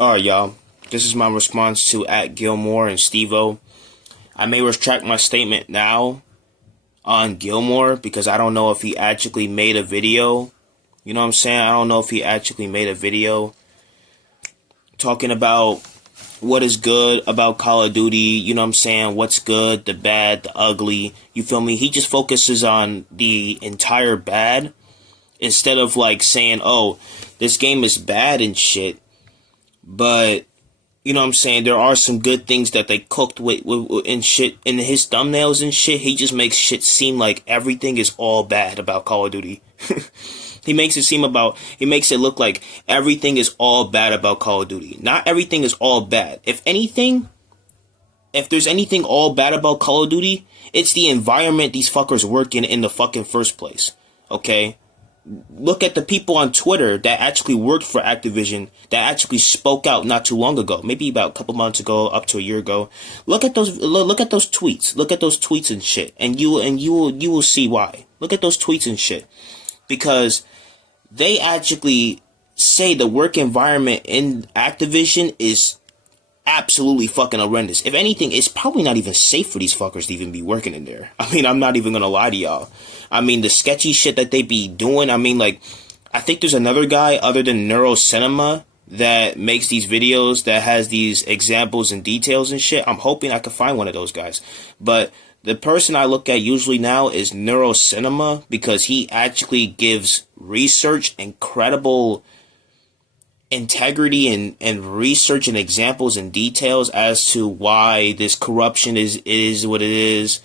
Alright, y'all. This is my response to at GILMOURRR and stevo. I may retract my statement now on GILMOURRR because I don't know if he actually made a video. You know what I'm saying? I don't know if he actually made a video talking about what is good about Call of Duty. You know what I'm saying? What's good, the bad, the ugly. You feel me? He just focuses on the entire bad instead of like saying, oh, this game is bad and shit. But, you know what I'm saying, there are some good things that they cooked with and shit. In his thumbnails and shit, he just makes shit seem like everything is all bad about Call of Duty. He makes it look like everything is all bad about Call of Duty. Not everything is all bad. If anything, if there's anything all bad about Call of Duty, it's the environment these fuckers work in the fucking first place. Okay? Look at the people on Twitter that actually worked for Activision, that actually spoke out not too long ago, maybe about a couple months ago, up to a year ago. Look at those tweets. Look at those tweets and shit, and you will see why. Look at those tweets and shit, because they actually say the work environment in Activision is absolutely fucking horrendous. If anything, it's probably not even safe for these fuckers to even be working in there. I mean, I'm not even gonna lie to y'all. I mean, the sketchy shit that they be doing, I mean, like, I think there's another guy other than Neurocinema that makes these videos that has these examples and details and shit. I'm hoping I can find one of those guys. But the person I look at usually now is Neurocinema, because he actually gives research and credible integrity and research and examples and details as to why this corruption is what it is,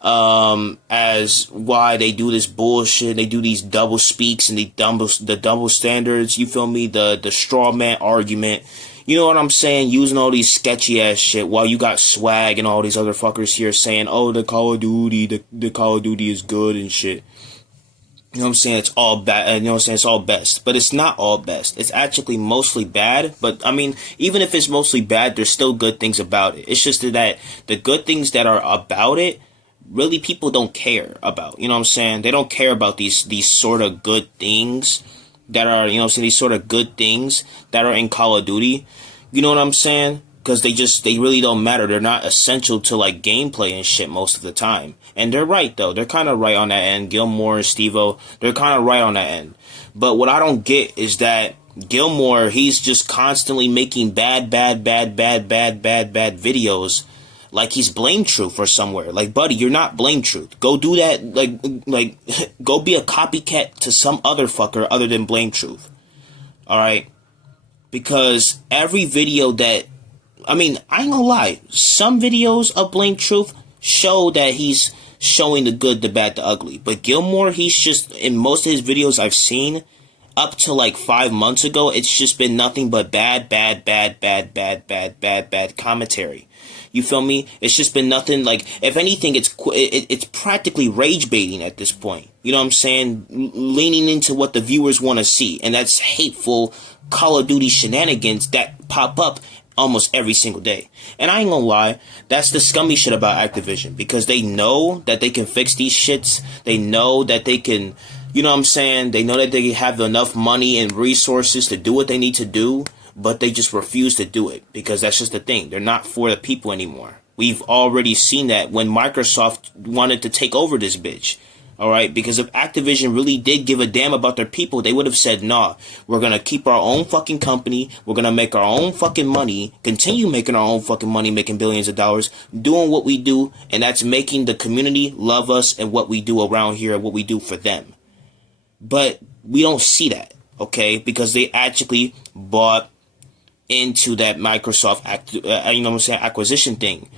as why they do this bullshit, they do these double speaks and the double standards, you feel me, the straw man argument, you know what I'm saying, using all these sketchy ass shit while you got Swag and all these other fuckers here saying, oh, the Call of Duty is good and shit. You know what I'm saying? It's all bad. You know what I'm saying? It's all best. But it's not all best. It's actually mostly bad. But, I mean, even if it's mostly bad, there's still good things about it. It's just that the good things that are about it, really people don't care about. You know what I'm saying? They don't care about these sort of good things that are, you know what I'm saying, these sort of good things that are in Call of Duty. You know what I'm saying? Because they really don't matter. They're not essential to, like, gameplay and shit most of the time. And they're right, though. They're kind of right on that end. GILMOURRR and stevo, they're kind of right on that end. But what I don't get is that GILMOURRR, he's just constantly making bad videos like he's Blame Truth or somewhere. Like, buddy, you're not Blame Truth. Go do that, like go be a copycat to some other fucker other than Blame Truth. Alright? Because every video that, I mean, I ain't gonna lie, some videos of Blame Truth show that he's showing the good, the bad, the ugly. But GILMOURRR, he's just, in most of his videos I've seen, up to like 5 months ago, it's just been nothing but bad commentary. You feel me? It's just been nothing, like, if anything, it's practically rage baiting at this point. You know what I'm saying? Leaning into what the viewers want to see. And that's hateful Call of Duty shenanigans that pop up almost every single day. And I ain't gonna lie, that's the scummy shit about Activision, because they know that they can fix these shits. They know that they can, you know what I'm saying, they know that they have enough money and resources to do what they need to do, but they just refuse to do it, because that's just the thing. They're not for the people anymore. We've already seen that when Microsoft wanted to take over this bitch. Alright, because if Activision really did give a damn about their people, they would have said, nah, we're gonna keep our own fucking company, we're gonna make our own fucking money, continue making our own fucking money, making billions of dollars, doing what we do, and that's making the community love us and what we do around here and what we do for them. But we don't see that, okay, because they actually bought into that Microsoft you know what I'm saying, acquisition thing.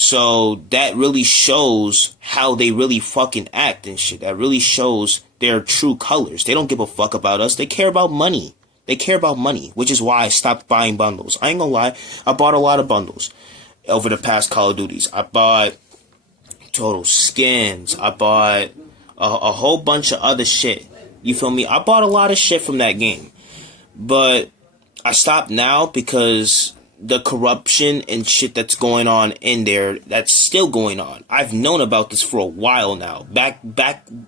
So that really shows how they really fucking act and shit. That really shows their true colors. They don't give a fuck about us. They care about money. They care about money, which is why I stopped buying bundles. I ain't gonna lie, I bought a lot of bundles over the past Call of Duties. I bought Total Skins. I bought a whole bunch of other shit. You feel me? I bought a lot of shit from that game. But I stopped now because the corruption and shit that's going on in there, that's still going on. I've known about this for a while now. Back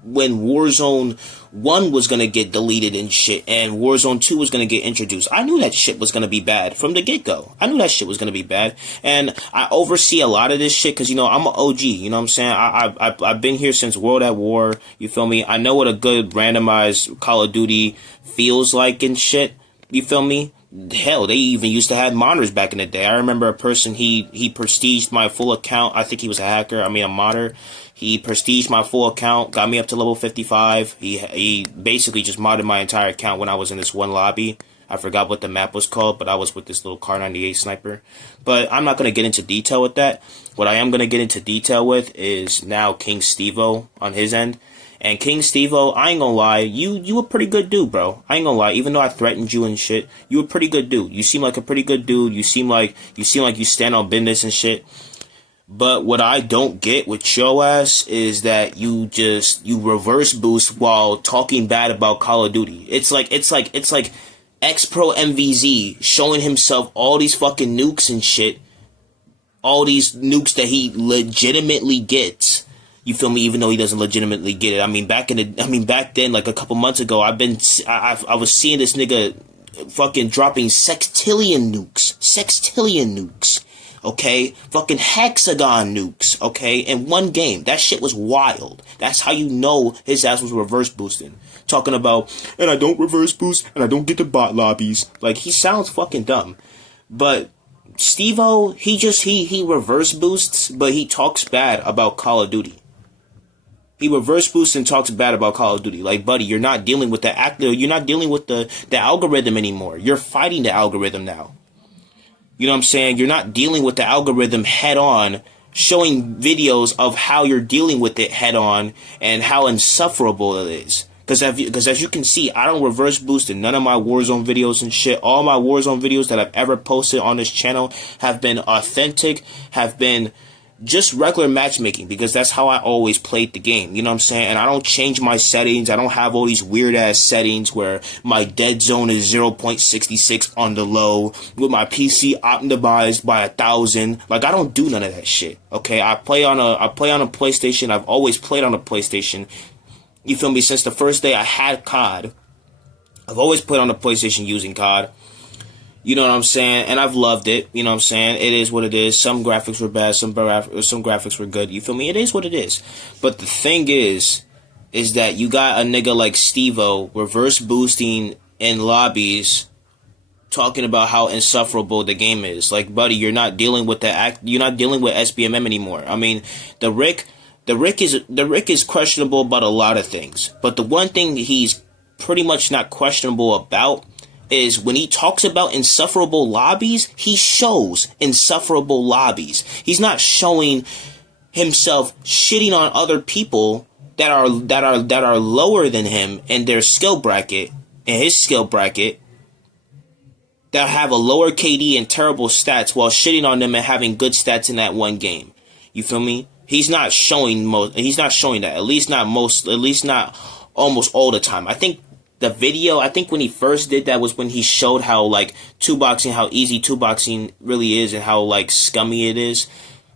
when Warzone 1 was gonna get deleted and shit, and Warzone 2 was gonna get introduced. I knew that shit was gonna be bad from the get-go. I knew that shit was gonna be bad. And I oversee a lot of this shit because, you know, I'm an OG, you know what I'm saying? I've been here since World at War, you feel me? I know what a good randomized Call of Duty feels like and shit, you feel me? Hell, they even used to have modders back in the day. I remember a person, he prestiged my full account. I think he was a hacker. I mean, a modder. He prestiged my full account, got me up to level 55. He basically just modded my entire account when I was in this one lobby. I forgot what the map was called, but I was with this little Kar 98 sniper. But I'm not going to get into detail with that. What I am going to get into detail with is now King Stevo on his end. And King Stevo, I ain't gonna lie, you a pretty good dude, bro. I ain't gonna lie, even though I threatened you and shit, you a pretty good dude. You seem like a pretty good dude. You seem like you stand on business and shit. But what I don't get with your ass is that you reverse boost while talking bad about Call of Duty. It's like X-Pro MVZ showing himself all these fucking nukes and shit. All these nukes that he legitimately gets. You feel me? Even though he doesn't legitimately get it. I mean, back then, like a couple months ago, I was seeing this nigga fucking dropping sextillion nukes, okay? Fucking hexagon nukes, okay? In one game. That shit was wild. That's how you know his ass was reverse boosting. Talking about, and I don't reverse boost, and I don't get the bot lobbies. Like, he sounds fucking dumb. But Stevo, he reverse boosts, but he talks bad about Call of Duty. He reverse boosts and talks bad about Call of Duty. Like, buddy, you're not dealing with you're not dealing with the algorithm anymore. You're fighting the algorithm now. You know what I'm saying? You're not dealing with the algorithm head on, showing videos of how you're dealing with it head on and how insufferable it is. Because as you can see, I don't reverse boost in none of my Warzone videos and shit. All my Warzone videos that I've ever posted on this channel have been authentic, have been just regular matchmaking, because that's how I always played the game, you know what I'm saying? And I don't change my settings. I don't have all these weird ass settings where my dead zone is 0.66 on the low with my PC optimized by 1,000. Like, I don't do none of that shit. Okay, I play on a PlayStation. I've always played on a PlayStation. You feel me? Since the first day I had COD, I've always played on a PlayStation using COD. You know what I'm saying? And I've loved it. You know what I'm saying? It is what it is. Some graphics were bad. Some graphics were good. You feel me? It is what it is. But the thing is that you got a nigga like Stevo reverse boosting in lobbies, talking about how insufferable the game is. Like, buddy, you're not dealing with you're not dealing with SBMM anymore. I mean, the Rick is questionable about a lot of things. But the one thing he's pretty much not questionable about is when he talks about insufferable lobbies, he shows insufferable lobbies. He's not showing himself shitting on other people that are lower than him in their skill bracket, in his skill bracket, that have a lower KD and terrible stats while shitting on them and having good stats in that one game. You feel me? He's not showing that. At least not almost all the time. I think when he first did that was when he showed how, like, how easy 2-boxing really is and how, like, scummy it is.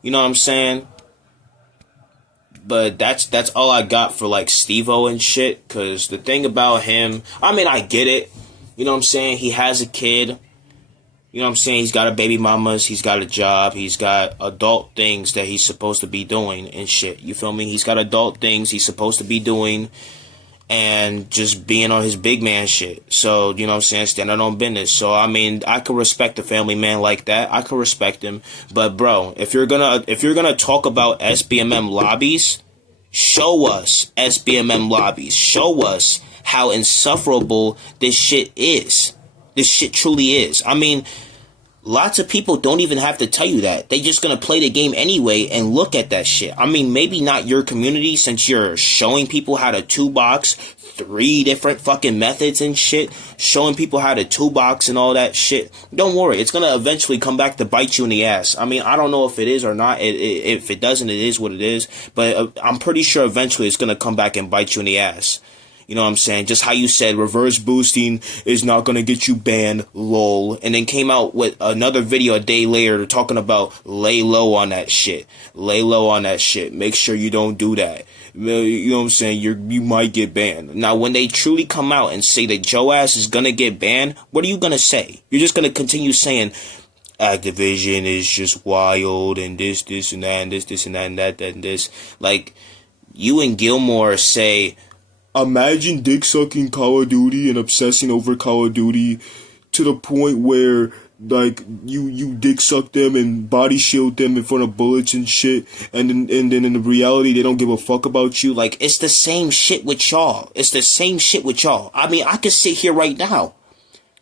You know what I'm saying? But that's all I got for, like, Stevo and shit. Because the thing about him, I mean, I get it. You know what I'm saying? He has a kid. You know what I'm saying? He's got a baby mamas. He's got a job. He's got adult things that he's supposed to be doing and shit. You feel me? He's got adult things he's supposed to be doing. And just being on his big man shit. So, you know what I'm saying, standing on business. So, I mean, I could respect a family man like that. I could respect him. But, bro, if you're gonna talk about SBMM lobbies, show us SBMM lobbies. Show us how insufferable this shit is. This shit truly is. I mean, lots of people don't even have to tell you that. They just gonna play the game anyway and look at that shit. I mean, maybe not your community, since you're showing people how to 2-box 3 different fucking methods and shit. Showing people how to 2-box and all that shit. Don't worry, it's gonna eventually come back to bite you in the ass. I mean, I don't know if it is or not. If it doesn't, it is what it is. But I'm pretty sure eventually it's gonna come back and bite you in the ass. You know what I'm saying? Just how you said reverse boosting is not going to get you banned, lol. And then came out with another video a day later talking about lay low on that shit. Lay low on that shit. Make sure you don't do that. You know what I'm saying? You might get banned. Now, when they truly come out and say that your ass is going to get banned, what are you going to say? You're just going to continue saying Activision is just wild and this, and that, and this, and that, and that, and this. Like, you and GILMOURRR say, imagine dick sucking Call of Duty and obsessing over Call of Duty to the point where like you dick suck them and body shield them in front of bullets and shit, and then in reality they don't give a fuck about you. Like, it's the same shit with y'all. It's the same shit with y'all. I mean, I could sit here right now,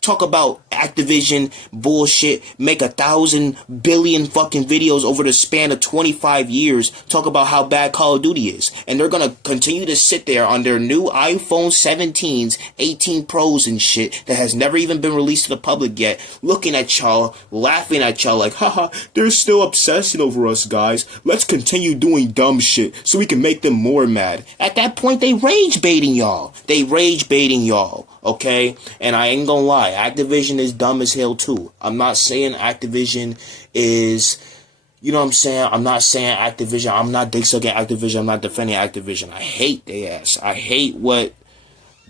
talk about Activision bullshit, make 1,000 billion fucking videos over the span of 25 years, talk about how bad Call of Duty is. And they're gonna continue to sit there on their new iPhone 17s, 18 Pros and shit that has never even been released to the public yet, looking at y'all, laughing at y'all like, haha, they're still obsessing over us, guys. Let's continue doing dumb shit so we can make them more mad. At that point, they rage baiting y'all. Okay? And I ain't gonna lie, Activision is dumb as hell too. I'm not saying Activision is, you know what I'm saying? I'm not saying Activision, I'm not dick sucking Activision, I'm not defending Activision. I hate their ass. I hate what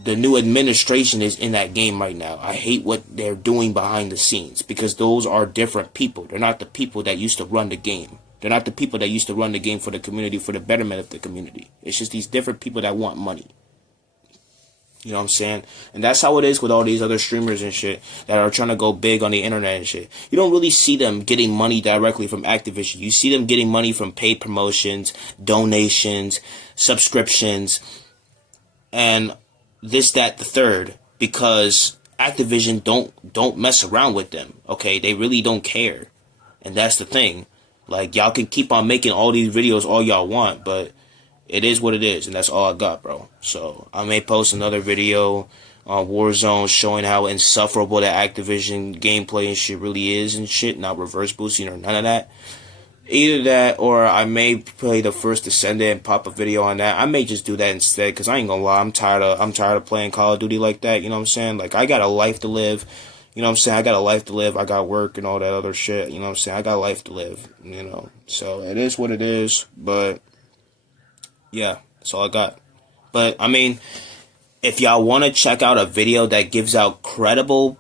the new administration is in that game right now. I hate what they're doing behind the scenes, because those are different people. They're not the people that used to run the game. They're not the people that used to run the game for the community, for the betterment of the community. It's just these different people that want money. You know what I'm saying? And that's how it is with all these other streamers and shit that are trying to go big on the internet and shit. You don't really see them getting money directly from Activision. You see them getting money from paid promotions, donations, subscriptions, and this, that, the third, because Activision don't mess around with them. Okay? They really don't care. And that's the thing. Like, y'all can keep on making all these videos all y'all want, but it is what it is, and that's all I got, bro. So, I may post another video on Warzone showing how insufferable that Activision gameplay and shit really is and shit, not reverse boosting or none of that. Either that, or I may play the first Descendant and pop a video on that. I may just do that instead, because I ain't gonna lie, I'm tired of playing Call of Duty like that, you know what I'm saying? Like, I got a life to live, you know what I'm saying? I got a life to live, I got work and all that other shit, you know what I'm saying? I got a life to live, you know? So, it is what it is, but yeah, that's all I got. But, I mean, if y'all want to check out a video that gives out credible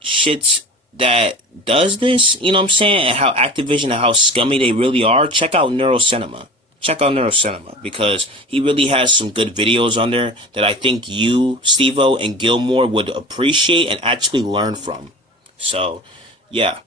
shits that does this, you know what I'm saying, and how Activision and how scummy they really are, check out Neurocinema. Check out Neurocinema, because he really has some good videos on there that I think you, Stevo, and GILMOURRR would appreciate and actually learn from. So, yeah.